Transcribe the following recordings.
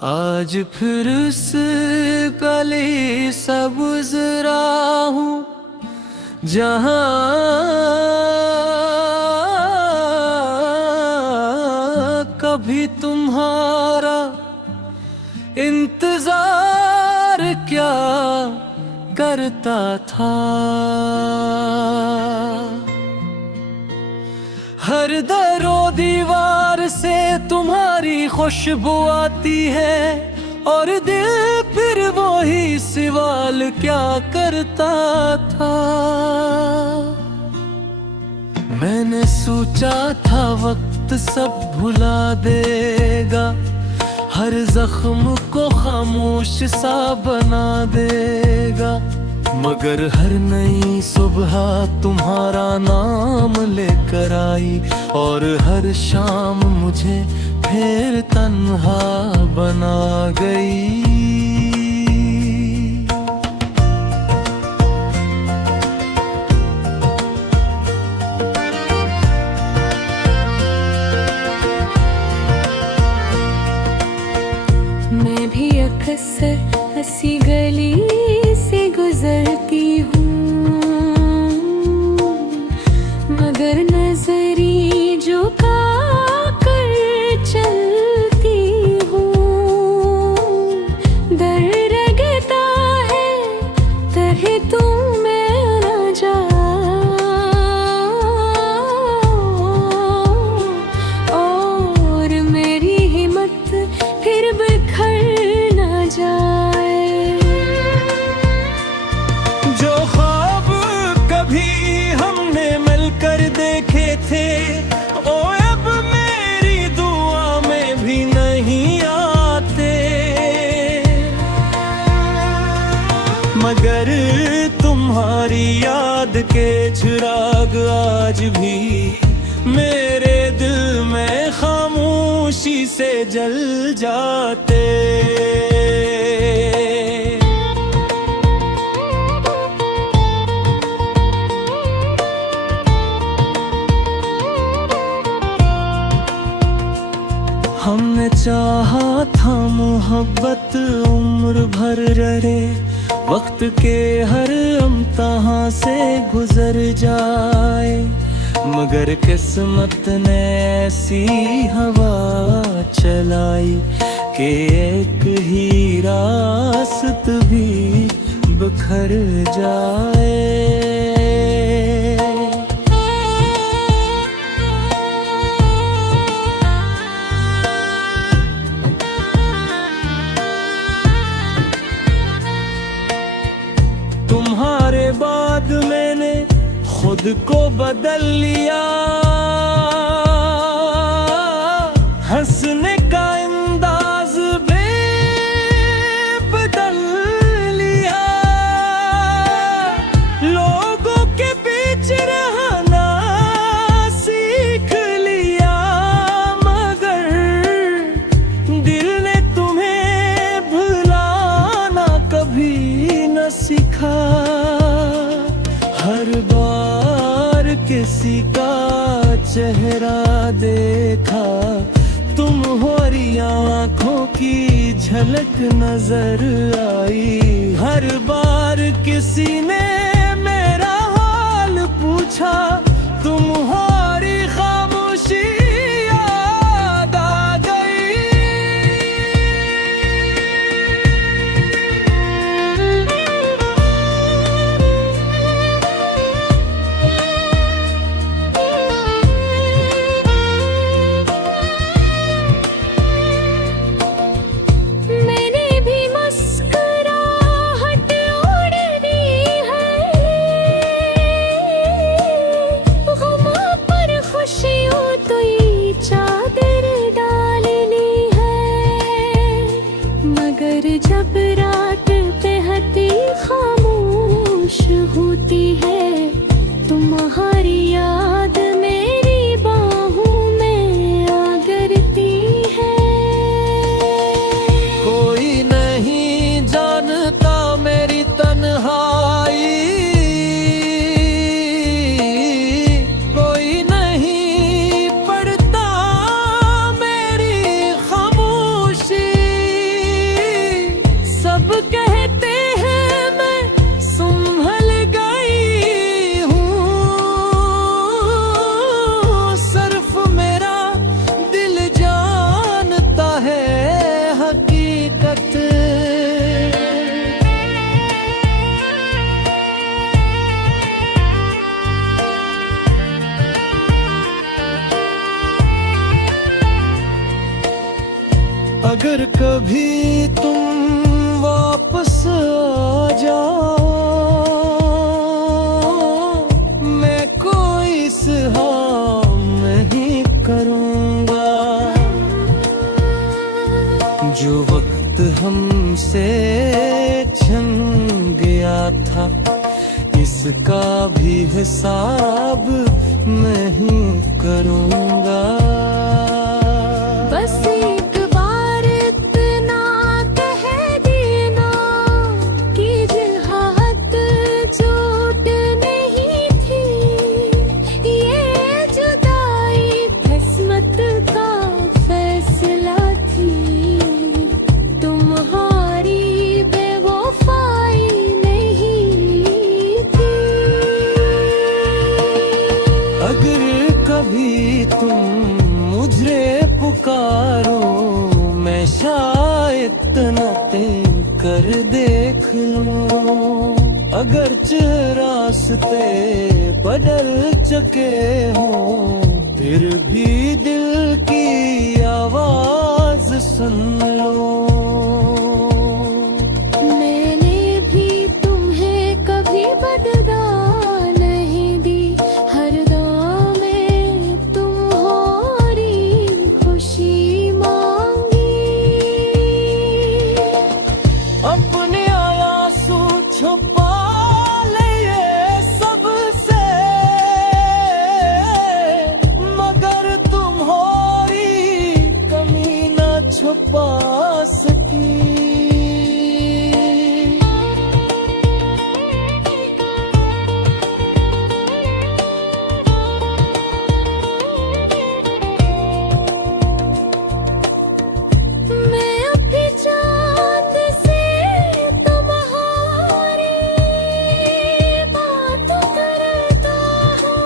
आज फिर से गली सब्ज हूँ जहाँ कभी तुम्हारा इंतजार क्या करता था। हर दरो दीवार से तुम्हारी खुशबू आती है और दिल फिर वही सवाल क्या करता था। मैंने सोचा था वक्त सब भुला देगा, हर जख्म को खामोश सा बना देगा, मगर हर नई सुबह तुम्हारा नाम लेकर आई और हर शाम मुझे फिर तन्हा बना गई। मैं भी अक्सर हंसी गली से गुजरती हूँ, मगर नजरी झुका कर चलती हूँ। डर लगता है तरह तुम मैं न जाओ और मेरी हिम्मत फिर बिखर न जाए। जो ख्वाब कभी हमने मिलकर देखे थे ओ अब मेरी दुआ में भी नहीं आते, मगर तुम्हारी याद के चिराग आज भी मेरे दिल में खामोशी से जल जाते। हमने चाहा था मोहब्बत उम्र भर रहे, वक्त के हर इम्तिहान से गुजर जाए, मगर किस्मत ने ऐसी हवा चलाई कि एक ही रास्त भी बिखर जाए। तुम्हारे बाद मैंने खुद को बदल लिया, हंसने का अंदाज भी बदल लिया, लोगों के बीच रहना सीख लिया, मगर दिल ने तुम्हें भुलाना कभी न सीखा। हर बार किसी का चेहरा देखा तुम्हारी आँखों की झलक नजर आई, हर बार किसी ने मेरा हाल पूछा तुम्हारी खामोशी याद आ गई। मैंने भी मुस्कुराहट उड़ दी है, अगर कभी तुम वापस आ जाओ, मैं कोई सहाम नहीं करूँगा। जो वक्त हमसे छन गया था, इसका भी हिसाब नहीं करूँगा। बस एक बार इतना कह देना कि हाथ चोट नहीं थी, ये जुदाई किस्मत का फैसला थी। तुम्हारी बेवफाई नहीं थी। अगर कभी तुम मुझे पुकारो, मैं शायद तनते कर देख लूं। अगर रास्ते बदल चुके हों, फिर भी दिल की आवाज सुन लो। मैंने भी तुम्हें कभी बदला नहीं दी, हर दौर में तुम्हारी खुशी मांगी। अपने आंसू छुपा लिए सबसे, मगर तुम्हारी कमी न छुपा सकी। मैं अपनी चाहत से तुम्हारी बात करता हूँ।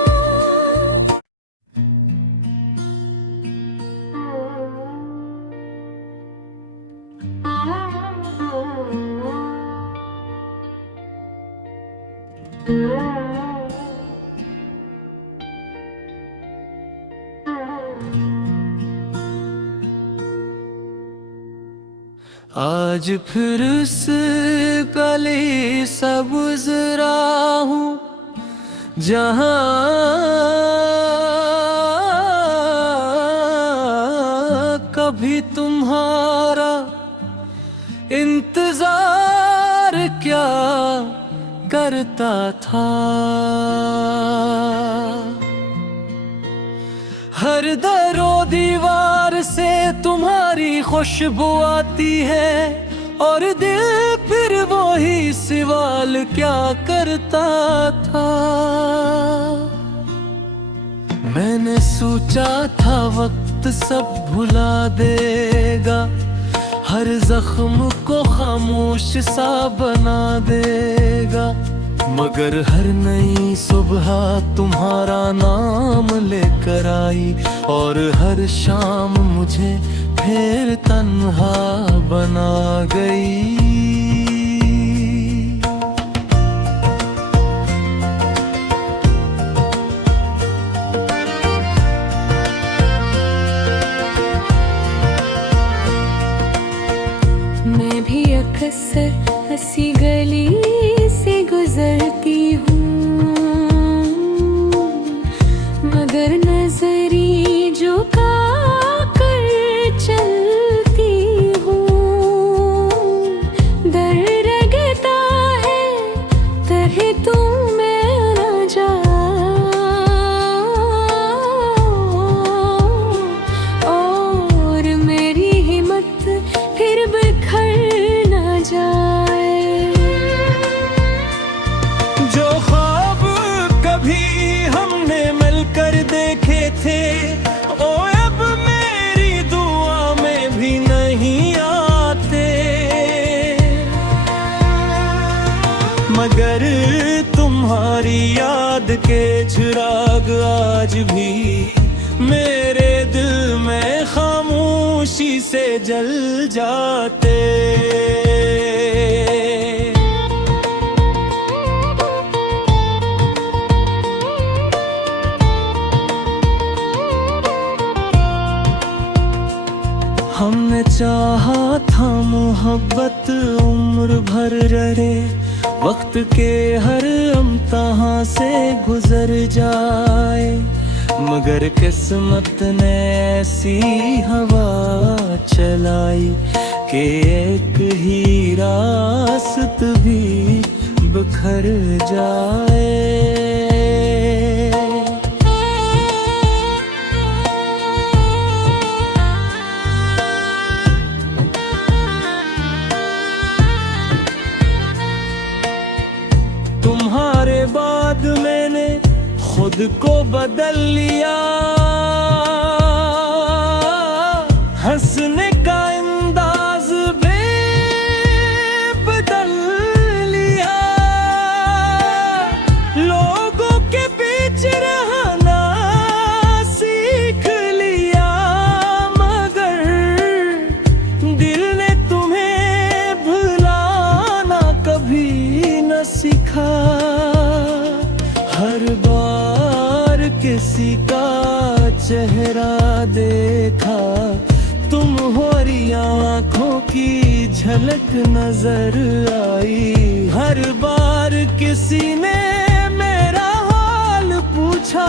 आज फिर से गली सब्ज हूँ, जहाँ कभी तुम्हारा इंतजार क्या करता था। हर दरो दीवार से तुम्हारी खुशबू आती है, और दिल फिर वही सवाल क्या करता था। मैंने सोचा था वक्त सब भुला देगा, हर जख्म को खामोश सा बना देगा। मगर हर नई सुबह तुम्हारा नाम लेकर आई, और हर शाम मुझे फिर तन्हा बना गई। मैं भी अक्सर हंसी गली से गुजरती हूँ, मगर नजरी झुका कर चलती हूँ। डर लगता है कहीं तुम मैं न जाओ, और मेरी हिम्मत फिर बिखर न जाए। जो ख्वाब कभी हमने मिलकर देखे थे, ओ अब मेरी दुआ में भी नहीं आते। मगर तुम्हारी याद के चिराग आज भी मेरे दिल में खामोशी से जल जाते। हमने चाहा था मोहब्बत उम्र भर रहे, वक्त के हर इम्तिहान से गुजर जाए, मगर किस्मत ने ऐसी हवा चलाई कि एक ही रास्त भी बिखर जाए। तुम्हारे बाद मैंने खुद को बदल लिया, हंसने का अंदाज भी बदल लिया, लोगों के बीच रहना सीख लिया, मगर दिल ने तुम्हें भुलाना कभी न सीखा। हर बार किसी का चेहरा देखा, तुम्हारी आँखों की झलक नजर आई, हर बार किसी ने मेरा हाल पूछा,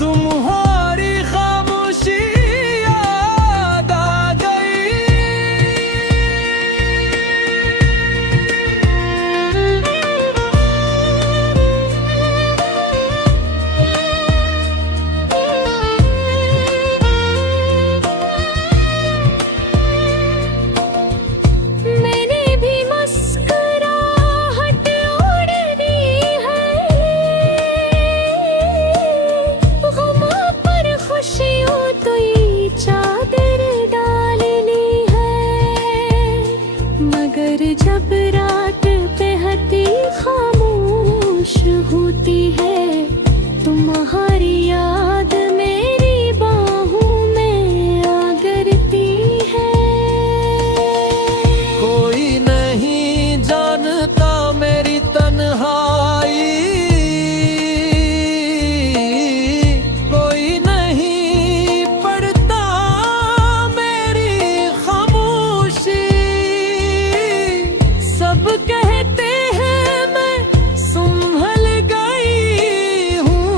तुम्हारी खामोशी याद आ गई। जब रात बेहती खामोश होती है, तुम्हारी याद मेरी बाहों में आ गिरती है। कोई नहीं जानता मेरी तन्हाई, कोई नहीं पढ़ता मेरी खामोशी, सब कहते हैं मैं संभल गई हूँ,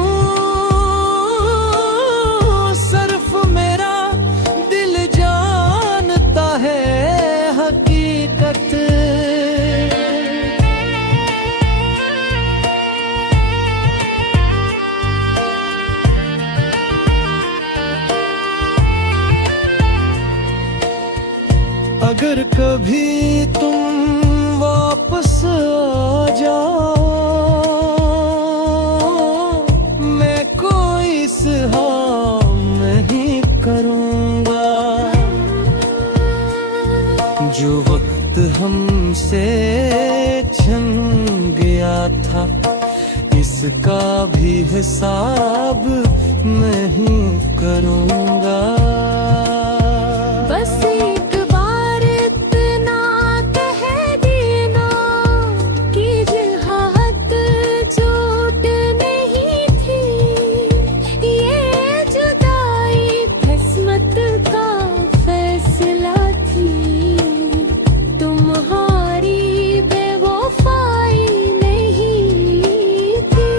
सिर्फ मेरा दिल जानता है हकीकत। अगर कभी तुम वापस आ जाओ, मैं कोई सहाम नहीं करूँगा, जो वक्त हमसे छिन गया था इसका भी हिसाब नहीं करूँगा। बस एक बार इतना कह देना कि जहात चोट नहीं थी, ये जुदाई किस्मत का फैसला थी, तुम्हारी बेवफाई नहीं थी।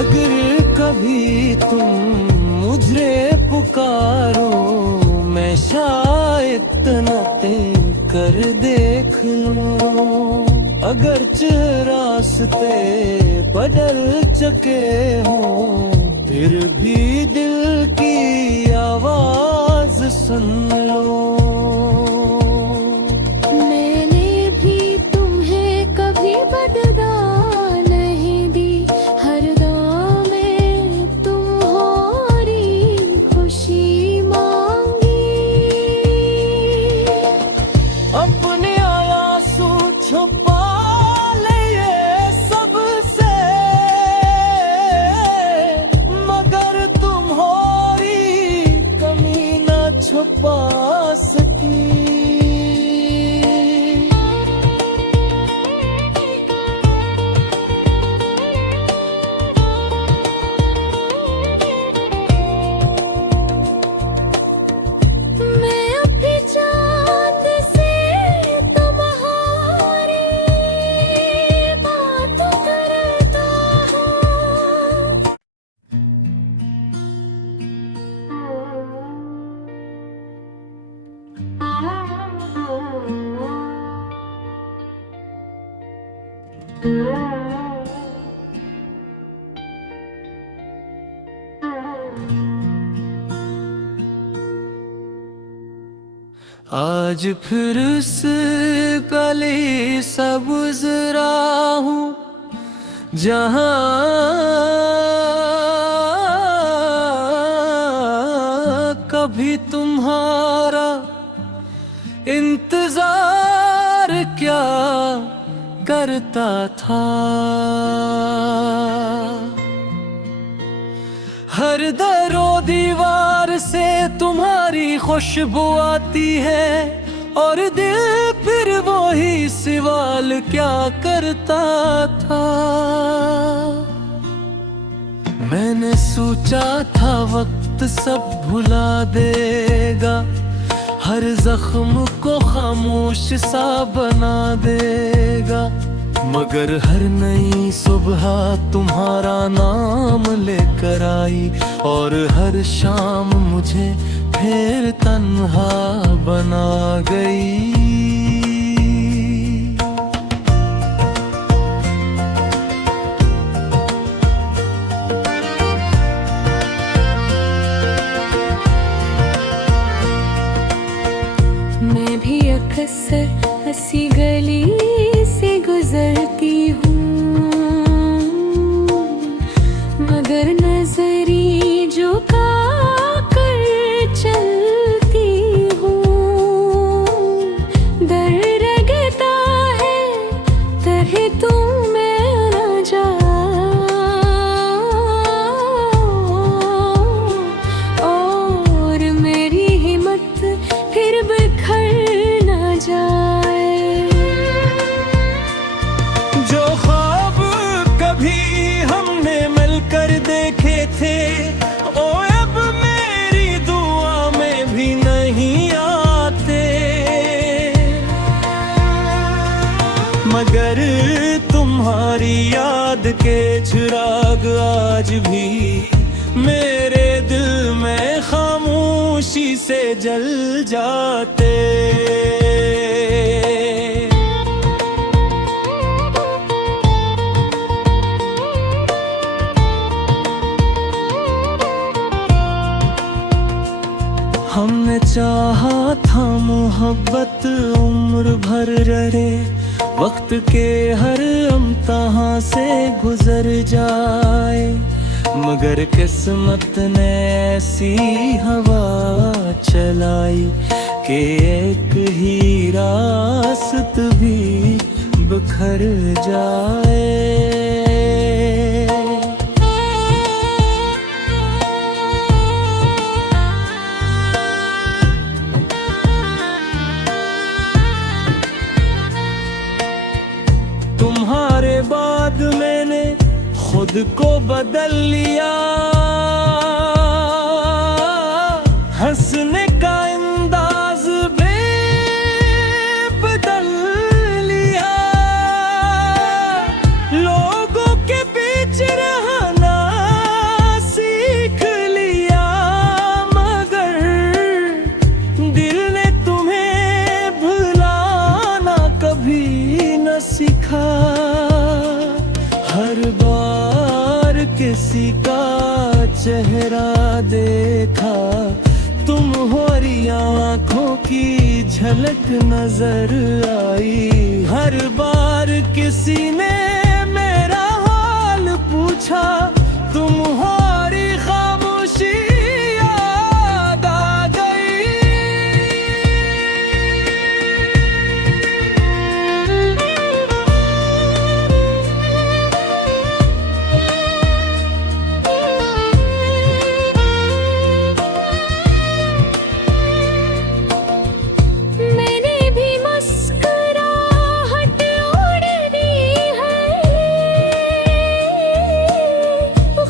अगर कभी तुम मुझे पुकारो, मैं शायद इतना कर देख लूं, अगर रास्ते बदल चुके हों, फिर भी दिल की आवाज सुन लो। मैंने भी तुम्हें कभी बदला नहीं दी, हर दम में तुम्हारी खुशी मांगी, अपने आंसू छुपा लिए सबसे, आज फिर से गली सब्ज हूँ जहाँ कभी तुम्हारा इंतजार क्या करता था। हर दरो दीवार से तुम्हारी खुशबू आती है और दिल फिर वही सवाल क्या करता था। मैंने सोचा था वक्त सब भुला देगा, हर जख्म को खामोश सा बना देगा, मगर हर नई सुबह तुम्हारा नाम लेकर आई और हर शाम मुझे फिर तन्हा बना गई। मैं भी अक्सर हंसी गली से गुजरती हूँ, मगर नजरी झुका कर चलती हूँ। डर लगता है तरह तुम मैं न जाऊँ और मेरी हिम्मत फिर बिखर न जाए। जो ख्वाब कभी हमने मिलकर देखे थे ओ अब मेरी दुआ में भी नहीं आते, मगर तुम्हारी याद के चिराग आज भी मेरे दिल में खामोशी से जल जाते। हमने चाहा था मोहब्बत उम्र भर रहे, वक्त के हर इम्तिहान से गुजर जाए, मगर किस्मत ने ऐसी हवा चलाई कि एक ही रास्त भी बिखर जाए। तुम्हारे बाद मैंने खुद को बदल लिया, हंसने का अंदाज बदल लिया, लोगों के बीच रहना सीख लिया, मगर दिल ने तुम्हें भुलाना कभी न सीखा। हर बार किसी का चेहरा देखा, तुम्हारी आँखों की झलक नजर आई, हर बार किसी ने मेरा हाल पूछा, तुम्हारी खामोशी याद आ गई।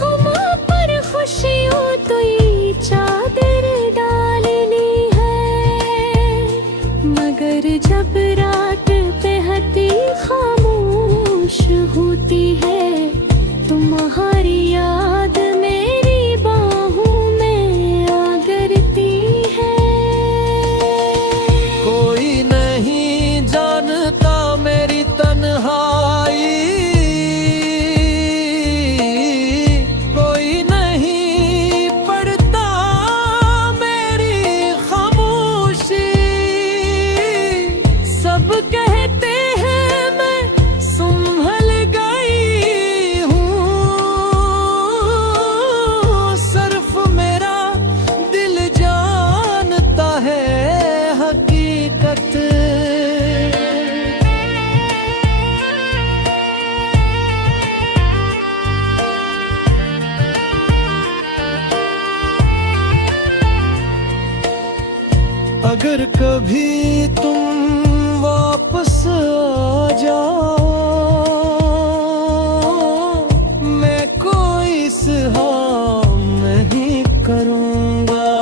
गुम अगर कभी तुम वापस आ जाओ, मैं कोई सहाम नहीं करूँगा।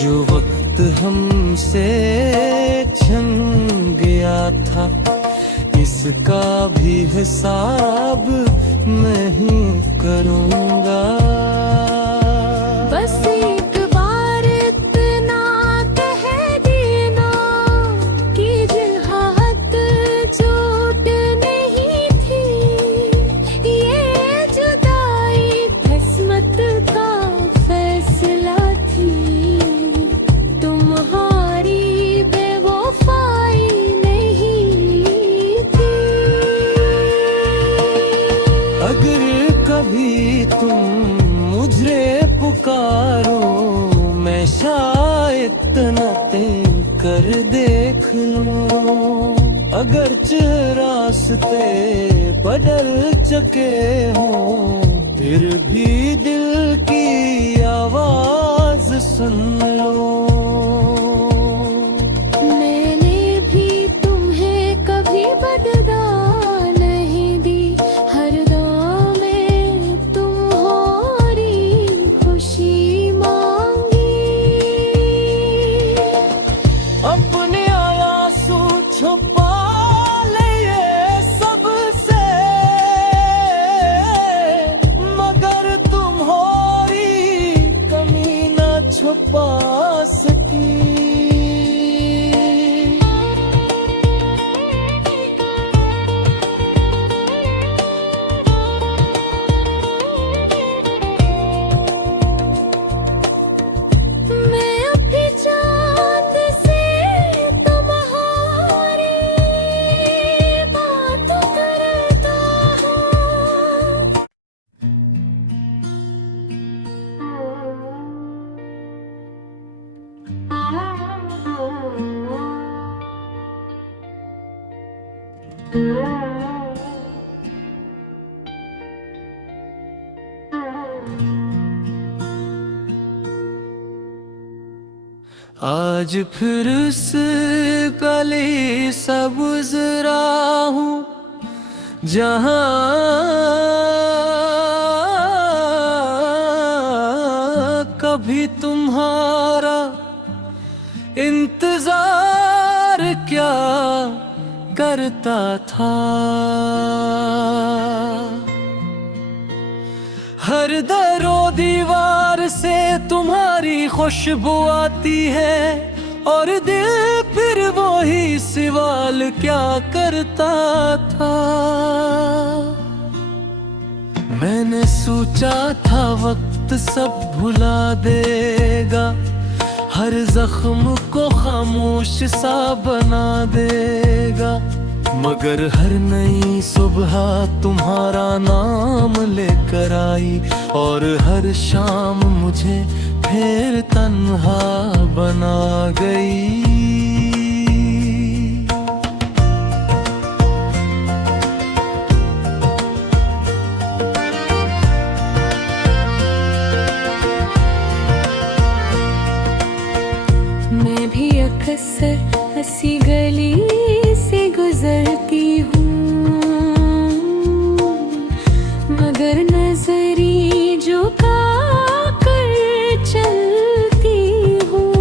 जो वक्त हमसे छन गया था, इसका भी हिसाब नहीं करूँगा। बस एक बार इतना कह देना कि जहात चोट नहीं थी, ये जुदाई किस्मत का फैसला थी। तुम्हारी बेवफाई नहीं थी। अगर कभी तुम मुझे पुकारो, मैं शायद तनते कर देख लूं। अगर रास्ते बदल चुके हों, फिर भी दिल की आवाज सुन लो। मैंने भी तुम्हें कभी बदला नहीं दी, हर दौर में तुम्हारी खुशी मांगी। अपने आंसू छुपा लिए सबसे, मगर तुम्हारी कमी न छुपा सकी। मैं अपनी चाहत से तुम्हारी बात करता हूँ। आज फिर से गली सब गुजरा हूँ, जहाँ कभी तुम्हारा इंतजार क्या करता था। हर दरो दीवार से तुम्हारी खुशबू आती है, और दिल फिर वही सवाल क्या करता था। मैंने सोचा था वक्त सब भुला देगा, हर जख्म को खामोश सा बना देगा। मगर हर नई सुबह तुम्हारा नाम लेकर आई, और हर शाम मुझे फिर तन्हा बना गई। मैं भी अक्सर हंसी गली से गुजरती हूँ, मगर नजरी झुका कर चलती हूँ।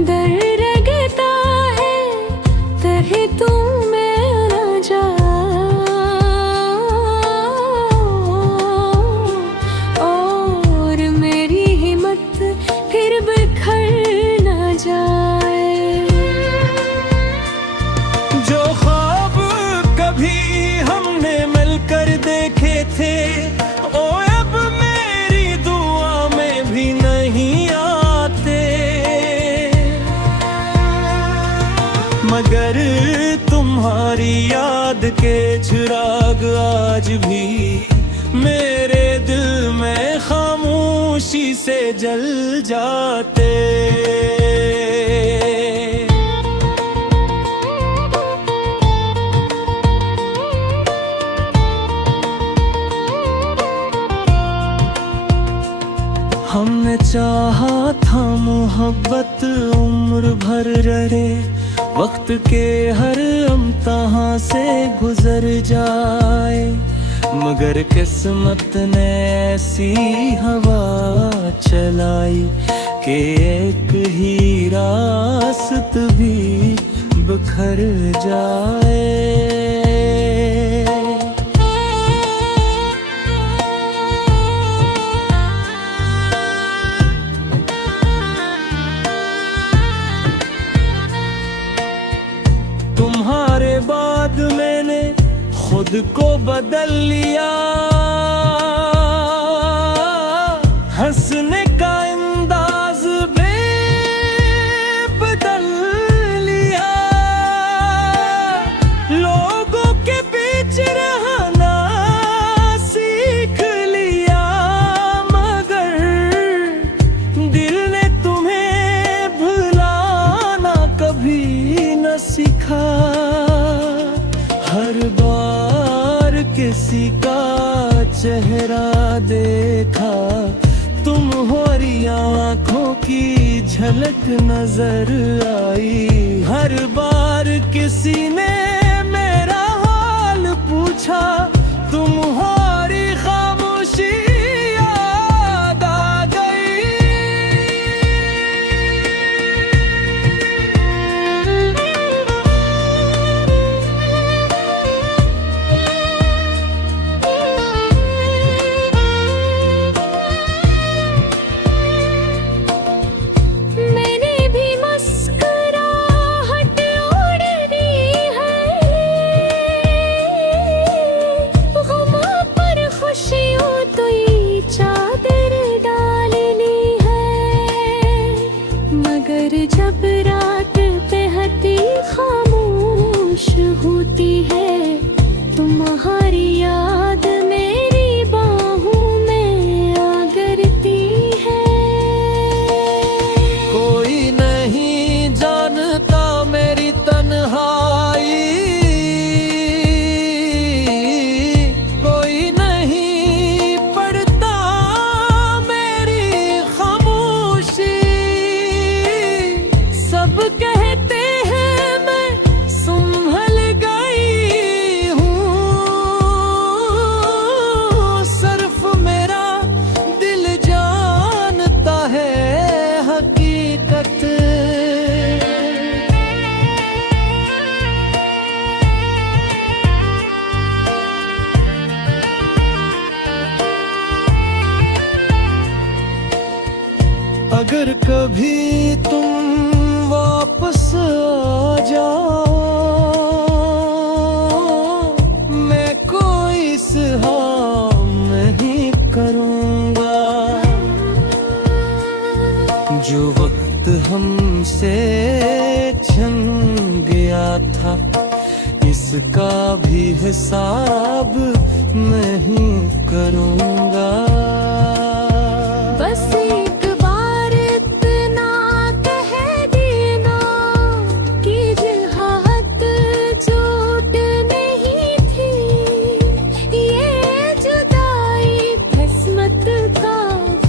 दर लगता है तरह तुम मैं न जाओ, और मेरी हिम्मत फिर बिखर न जाए। जो ख्वाब कभी हमने मिलकर देखे थे, ओ अब मेरी दुआ में भी नहीं आते। मगर तुम्हारी याद के चिराग आज भी मेरे दिल में खामोशी से जल जाते। हमने चाहा था मोहब्बत उम्र भर रहे, वक्त के हर इम्तिहान से गुजर जाए, मगर किस्मत ने ऐसी हवा चलाई कि एक ही रास्त भी बिखर जाए। तुम्हारे बाद मैंने खुद को बदल लिया, हंसने का अंदाज भी बदल लिया, लोगों के बीच रहना सीख लिया, मगर दिल ने तुम्हें भुलाना कभी न सीखा। हर बार किसी का चेहरा देखा, तुम्हारी आँखों की झलक नजर आई, हर बार किसी ने मेरा हाल पूछा, तुम्हारी खामोशी याद आ गई। जब रात बेहती खामोश होती है, तुम्हारी याद मेरी बाहों में आ गिरती है। कोई नहीं जानता मेरी तन्हाई, कोई नहीं पढ़ता मेरी खामोशी, सब कहते हैं मैं संभल गई हूँ, सिर्फ मेरा दिल जानता है हकीकत। अगर कभी तुम वापस आ जाओ, मैं कोई सहाम नहीं करूँगा, जो वक्त हमसे छन गया था इसका भी हिसाब नहीं करूँगा। बस एक बार इतना कह देना कि जहात चोट नहीं थी, ये जुदाई किस्मत का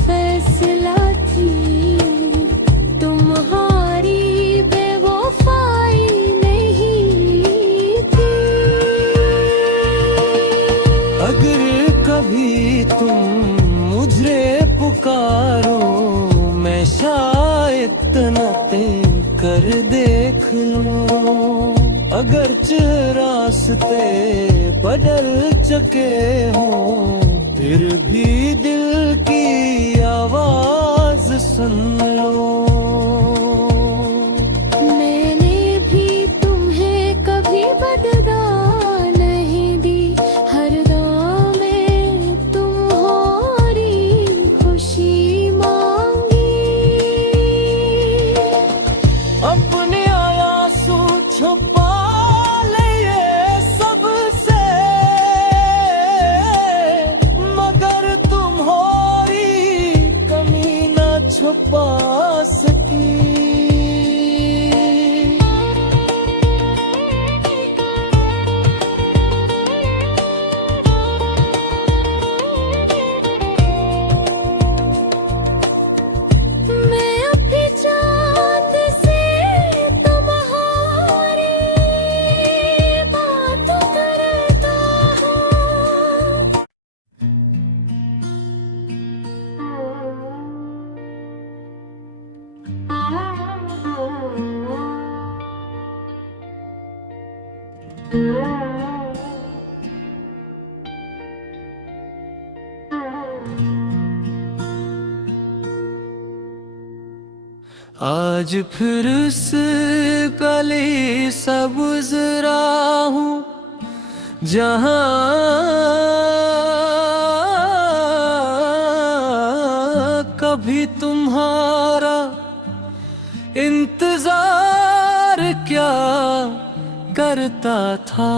फैसला थी, तुम्हारी बेवफाई नहीं थी। अगर कभी तुम मुझे पुकारो, मैं शायद इतना कर देख लूं, अगर रास्ते बदल चुके हों, फिर भी दिल की आवाज सुन लो। मैंने भी तुम्हें कभी बदला नहीं दी, हर दम में तुम्हारी खुशी मांगी, अपने आंसू छुपा लिए सबसे, आज फिर से गली सब्ज हूँ जहाँ कभी तुम्हारा इंतजार क्या करता था।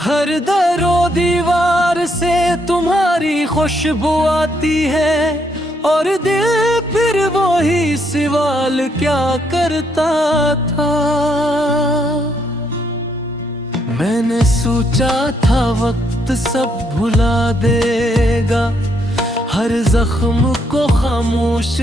हर दरो दीवार से तुम्हारी खुशबू आती है और दिल फिर वही सवाल क्या करता था। मैंने सोचा था वक्त सब भुला देगा, हर जख्म को खामोश